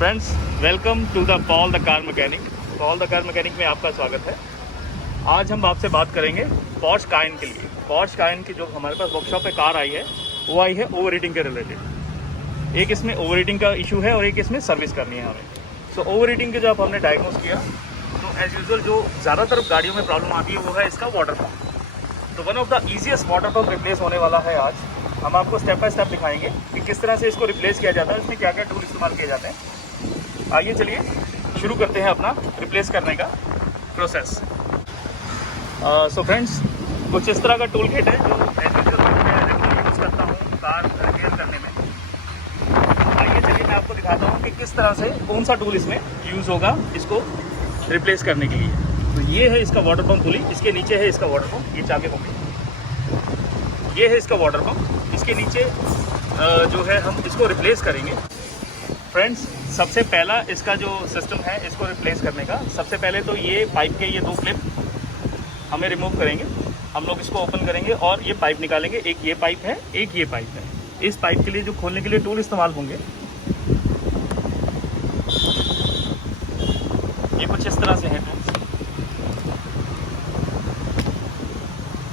Friends, welcome to the Paul the car mechanic. Paul the car mechanic में आपका स्वागत है। आज हम आपसे बात करेंगे पोर्श कायन के लिए। पोर्श कायन की जो हमारे पास वर्कशॉप पे कार आई है वो आई है ओवर हीटिंग के रिलेटेड। एक इसमें ओवर हीटिंग का इशू है और एक इसमें सर्विस करनी है हमें। सो ओवर हीटिंग के जब हमने डायग्नोस किया तो एज यूजुअल जो ज़्यादातर गाड़ियों में प्रॉब्लम आती है वो है इसका वाटर पम्प। तो one of the easiest water pump replace होने वाला है। आज हम आपको स्टेप बाय स्टेप दिखाएंगे कि किस तरह से इसको रिप्लेस किया जाता है, इसमें क्या क्या टूल इस्तेमाल किए जाते हैं। आइए चलिए शुरू करते हैं अपना रिप्लेस करने का प्रोसेस। सो फ्रेंड्स, कुछ इस तरह का टूल किट है जो रेगुलर यूज़ करता हूँ कार रिपेयर करने में। आइए चलिए मैं आपको दिखाता हूँ कि किस तरह से कौन सा टूल इसमें यूज़ होगा इसको रिप्लेस करने के लिए। तो ये है इसका वाटर पम्प पुली, इसके नीचे है इसका वाटर पम्प, ये चाबी पम्प, ये है इसका वाटर पम्प, इसके नीचे जो है हम इसको रिप्लेस करेंगे। फ्रेंड्स, सबसे पहला इसका जो सिस्टम है इसको रिप्लेस करने का, सबसे पहले तो ये पाइप के ये दो क्लिप हमें रिमूव करेंगे। हम लोग इसको ओपन करेंगे और ये पाइप निकालेंगे। एक ये पाइप है, एक ये पाइप है। इस पाइप के लिए जो खोलने के लिए टूल इस्तेमाल होंगे ये कुछ इस तरह से हैं टूल्स।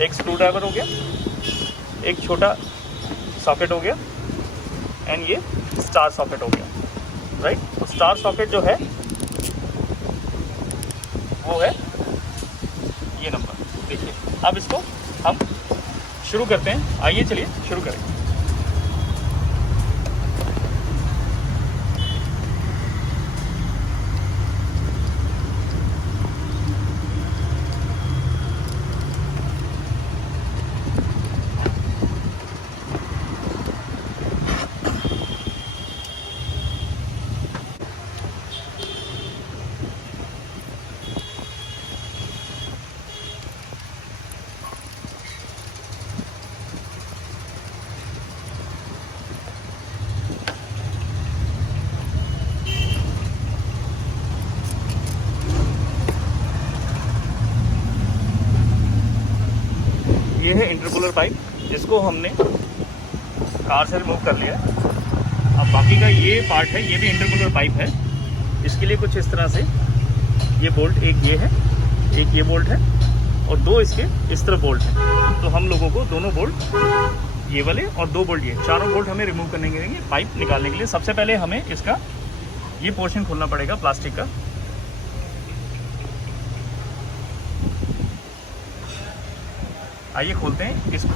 एक स्क्रू ड्राइवर हो गया, एक छोटा सॉकेट हो गया एंड ये स्टार सॉकेट हो गया, राइट। तो स्टार सॉकेट जो है वो है ये नंबर, देखिए। अब इसको हम शुरू करते हैं। आइए चलिए शुरू करें। ये है इंटरकूलर पाइप, जिसको हमने कार से रिमूव कर लिया। अब बाकी का ये पार्ट है, ये भी इंटरकूलर पाइप है। इसके लिए कुछ इस तरह से ये बोल्ट, एक ये है, एक ये बोल्ट है और दो इसके इस तरह बोल्ट हैं। तो हम लोगों को दोनों बोल्ट ये वाले और दो बोल्ट ये, चारों बोल्ट हमें रिमूव करने के लिए, पाइप निकालने के लिए सबसे पहले हमें इसका ये पोर्शन खोलना पड़ेगा प्लास्टिक का। आइए खोलते हैं इसको।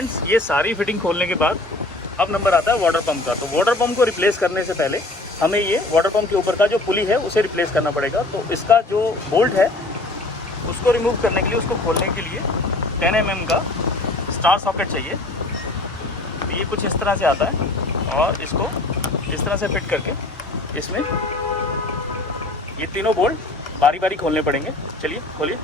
फ्रेंड्स ये सारी फिटिंग खोलने के बाद अब नंबर आता है वाटर पंप का। तो वाटर पंप को रिप्लेस करने से पहले हमें ये वाटर पंप के ऊपर का जो पुली है उसे रिप्लेस करना पड़ेगा। तो इसका जो बोल्ट है उसको रिमूव करने के लिए, उसको खोलने के लिए 10 mm का स्टार सॉकेट चाहिए। तो ये कुछ इस तरह से आता है और इसको इस तरह से फिट करके इसमें ये तीनों बोल्ट बारी बारी खोलने पड़ेंगे। चलिए खोलिए।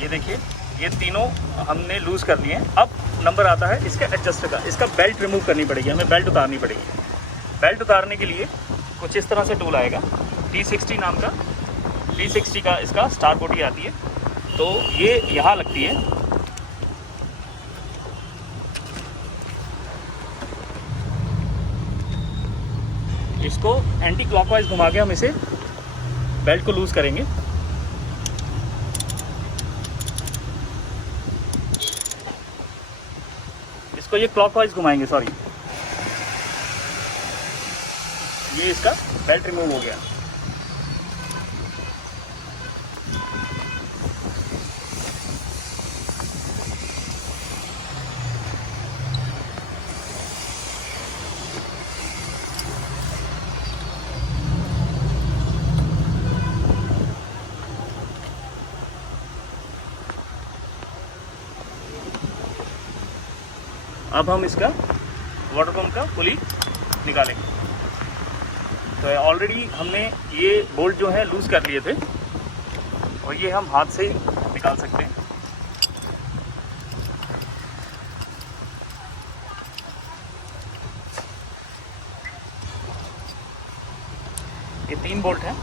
ये देखिए ये तीनों हमने लूज़ कर लिए हैं। अब नंबर आता है इसके एडजस्टर का। इसका बेल्ट रिमूव करनी पड़ेगी, हमें बेल्ट उतारनी पड़ेगी। बेल्ट उतारने के लिए कुछ इस तरह से टूल आएगा, T60 नाम का। T60 का इसका स्टार बोटी आती है। तो ये यहाँ लगती है। इसको एंटी क्लॉकवाइज घुमा के हम इसे बेल्ट को लूज़ करेंगे। इसको ये क्लॉकवाइज घुमाएंगे, सॉरी, ये इसका बेल्ट रिमूव हो गया। अब हम इसका वाटर पंप का पुली निकालेंगे। तो ऑलरेडी हमने ये बोल्ट जो है लूज़ कर लिए थे और ये हम हाथ से ही निकाल सकते हैं। ये 3 बोल्ट हैं।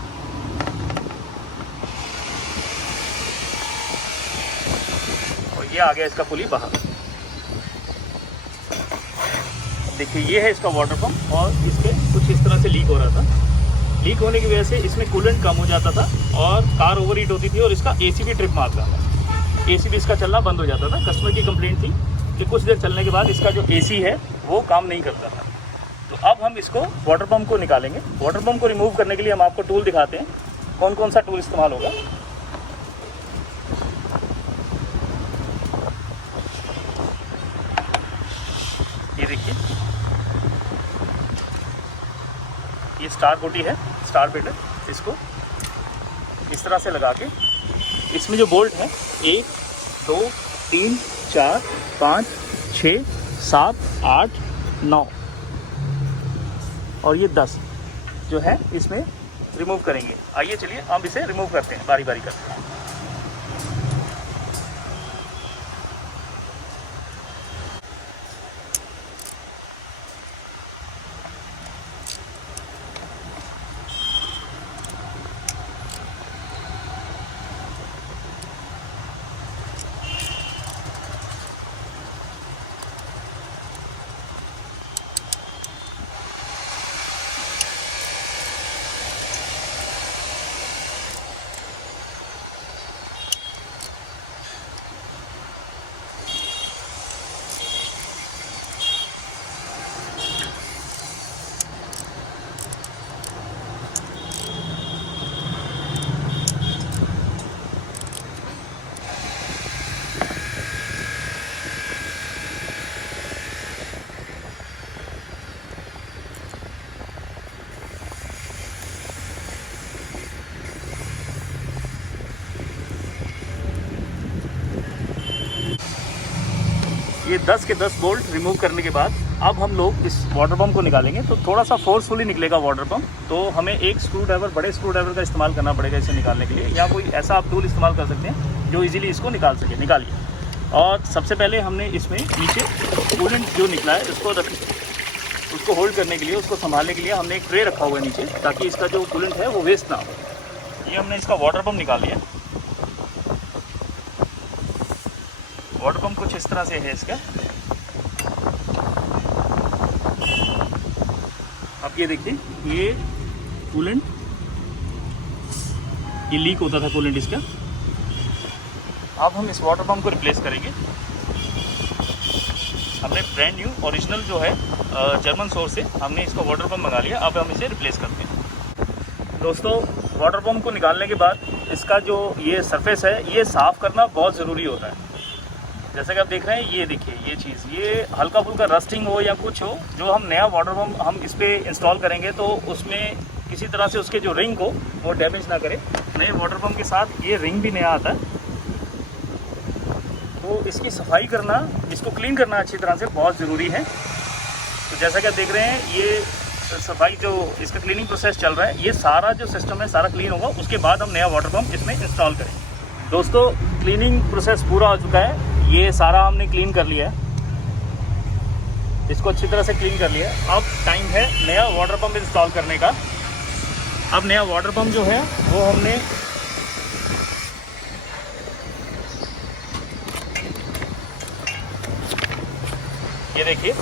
और ये आ गया इसका पुली बाहर। देखिए ये है इसका वाटर पंप और इसके कुछ इस तरह से लीक हो रहा था। लीक होने की वजह से इसमें कूलेंट कम हो जाता था और कार ओवरहीट होती थी और इसका एसी भी ट्रिप मारता था। एसी भी इसका चलना बंद हो जाता था। कस्टमर की कंप्लेंट थी कि कुछ देर चलने के बाद इसका जो एसी है वो काम नहीं करता था। तो अब हम इसको वाटर पंप को निकालेंगे। वाटर पंप को रिमूव करने के लिए हम आपको टूल दिखाते हैं, कौन कौन सा टूल इस्तेमाल होगा। ये देखिए ये स्टार बोटी है, स्टार बेटर। इसको इस तरह से लगा के इसमें जो बोल्ट है 1 2 3 4 5 6 7 8 9 और ये 10 जो है इसमें रिमूव करेंगे। आइए चलिए हम इसे रिमूव करते हैं, बारी बारी करते हैं। ये 10 के 10 बोल्ट रिमूव करने के बाद अब हम लोग इस वाटर पंप को निकालेंगे। तो थोड़ा सा फोर्सफुली निकलेगा वाटर पंप। तो हमें एक स्क्रू ड्राइवर, बड़े स्क्रू ड्राइवर का इस्तेमाल करना पड़ेगा इसे निकालने के लिए, या कोई ऐसा आप टूल इस्तेमाल कर सकते हैं जो इजीली इसको निकाल सके। निकालिए। और सबसे पहले हमने इसमें नीचे कूलेंट जो निकला है उसको होल्ड करने के लिए, उसको संभालने के लिए हमने एक ट्रे रखा हुआ है नीचे, ताकि इसका जो कूलेंट है वो वेस्ट ना हो। ये हमने इसका वाटर पंप निकाल लिया। वाटर पंप कुछ इस तरह से है इसका। अब ये देखिए ये कूलेंट, ये लीक होता था कूलेंट इसका। अब हम इस वाटर पंप को रिप्लेस करेंगे। हमने ब्रांड न्यू ओरिजिनल जो है जर्मन सोर्स से हमने इसको वाटर पम्प मंगा लिया। अब हम इसे रिप्लेस करते हैं। दोस्तों, वाटर पम्प को निकालने के बाद इसका जो ये सरफेस है ये साफ़ करना बहुत ज़रूरी होता है। जैसे कि आप देख रहे हैं, ये देखिए ये चीज़, ये हल्का फुल्का रस्टिंग हो या कुछ हो, जो हम नया वाटर पम्प हम इस पर इंस्टॉल करेंगे तो उसमें किसी तरह से उसके जो रिंग को वो डैमेज ना करे। नए वाटर पम्प के साथ ये रिंग भी नया आता है, तो इसकी सफाई करना, इसको क्लीन करना अच्छी तरह से बहुत ज़रूरी है। तो जैसा कि आप देख रहे हैं, ये सफाई जो इसका क्लीनिंग प्रोसेस चल रहा है, ये सारा जो सिस्टम है सारा क्लीन होगा, उसके बाद हम नया वाटर पम्प इसमें इंस्टॉल करेंगे। दोस्तों, क्लीनिंग प्रोसेस पूरा हो चुका है, ये सारा हमने क्लीन कर लिया है, इसको अच्छी तरह से क्लीन कर लिया। अब टाइम है नया वाटर पम्प इंस्टॉल करने का। अब नया वाटर पम्प जो है वो हमने ये देखिए,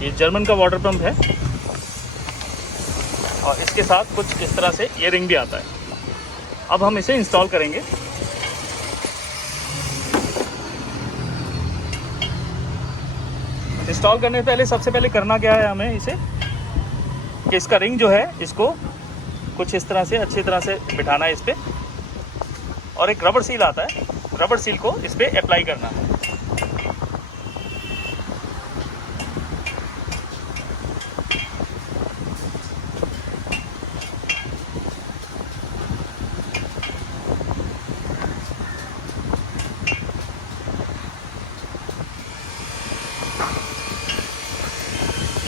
ये जर्मन का वाटर पंप है और इसके साथ कुछ इस तरह से ये रिंग भी आता है। अब हम इसे इंस्टॉल करेंगे। इंस्टॉल करने से पहले सबसे पहले करना क्या है हमें इसे, कि इसका रिंग जो है इसको कुछ इस तरह से अच्छी तरह से बिठाना है इस पर, और एक रबर सील आता है, रबर सील को इस पर अप्लाई करना है।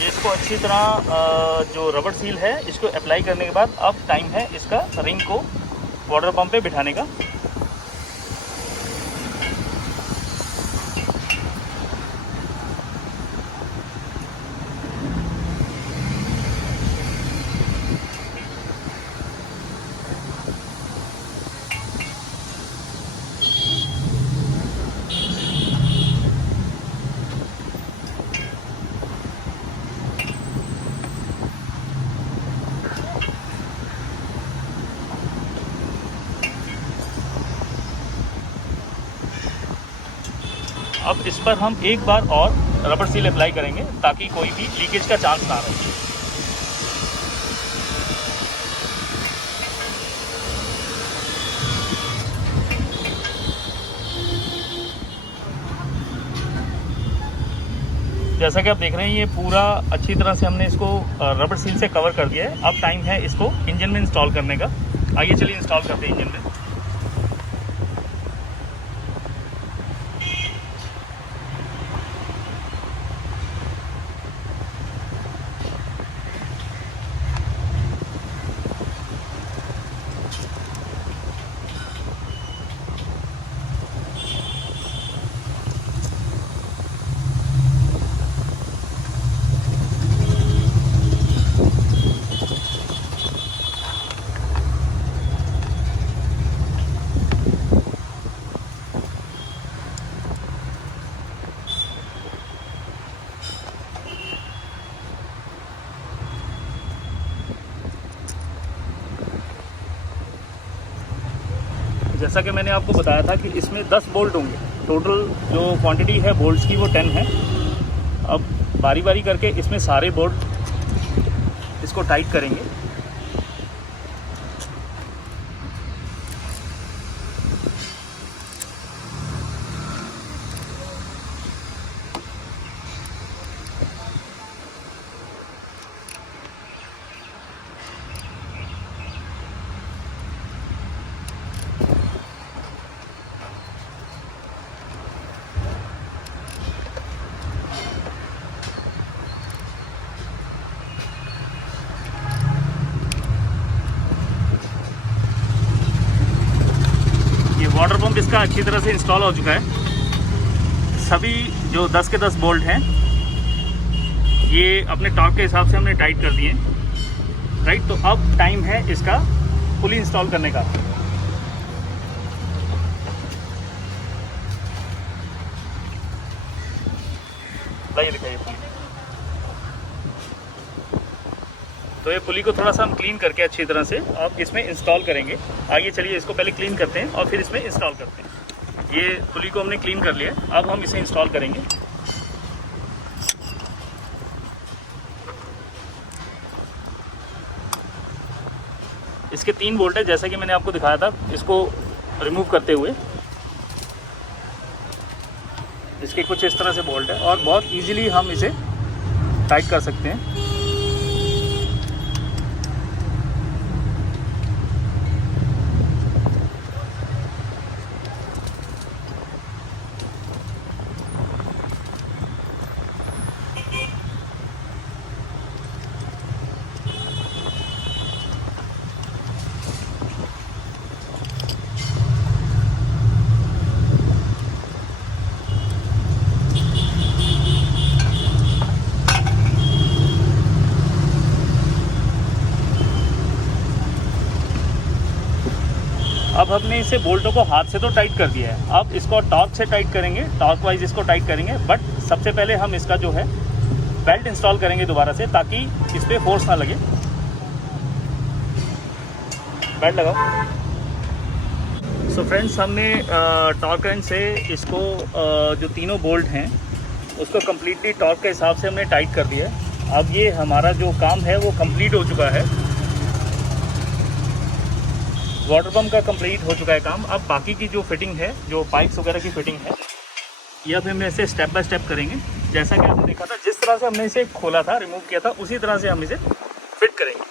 इसको अच्छी तरह जो रबर सील है इसको अप्लाई करने के बाद अब टाइम है इसका रिंग को वाटर पंप पे बिठाने का। अब इस पर हम एक बार और रबर सील अप्लाई करेंगे ताकि कोई भी लीकेज का चांस ना रहे। जैसा कि आप देख रहे हैं, ये पूरा अच्छी तरह से हमने इसको रबर सील से कवर कर दिया है। अब टाइम है इसको इंजन में इंस्टॉल करने का। आइए चलिए इंस्टॉल करते हैं इंजन में। जैसा कि मैंने आपको बताया था कि इसमें 10 बोल्ट होंगे। टोटल जो क्वांटिटी है बोल्ट्स की वो 10 है। अब बारी बारी करके इसमें सारे बोल्ट इसको टाइट करेंगे। वाटर पंप इसका अच्छी तरह से इंस्टॉल हो चुका है। सभी जो 10 के 10 बोल्ट हैं ये अपने टॉर्क के हिसाब से हमने टाइट कर दिए, राइट। तो अब टाइम है इसका फुली इंस्टॉल करने का। लाइए दिखाइए। तो तो ये पुली को थोड़ा सा हम क्लीन करके अच्छी तरह से आप इसमें इंस्टॉल करेंगे। आइए चलिए इसको पहले क्लीन करते हैं और फिर इसमें इंस्टॉल करते हैं। ये पुली को हमने क्लीन कर लिया, अब हम इसे इंस्टॉल करेंगे। इसके 3 बोल्ट है जैसा कि मैंने आपको दिखाया था। इसको रिमूव करते हुए इसके कुछ इस तरह से बोल्ट है और बहुत इजीली हम इसे टाइट कर सकते हैं। अब हमने इसे बोल्टों को हाथ से तो टाइट कर दिया है, अब इसको टॉर्क से टाइट करेंगे, टॉर्क वाइज इसको टाइट करेंगे। बट सबसे पहले हम इसका जो है बेल्ट इंस्टॉल करेंगे दोबारा से, ताकि इस पर फोर्स ना लगे। बेल्ट लगाओ। सो फ्रेंड्स, हमने टॉर्क रेंच से इसको जो तीनों बोल्ट हैं उसको कम्प्लीटली टॉर्क के हिसाब से हमने टाइट कर दिया है। अब ये हमारा जो काम है वो कंप्लीट हो चुका है। वाटर पम्प का कंप्लीट हो चुका है काम। अब बाकी की जो फिटिंग है, जो पाइप्स वगैरह की फिटिंग है, ये अब हम इसे स्टेप बाय स्टेप करेंगे। जैसा कि आपने देखा था, जिस तरह से हमने इसे खोला था, रिमूव किया था, उसी तरह से हम इसे फिट करेंगे।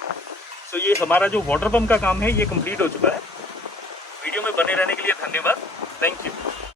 सो ये हमारा जो वाटर पम्प का काम है ये कंप्लीट हो चुका है। वीडियो में बने रहने के लिए धन्यवाद। Thank you.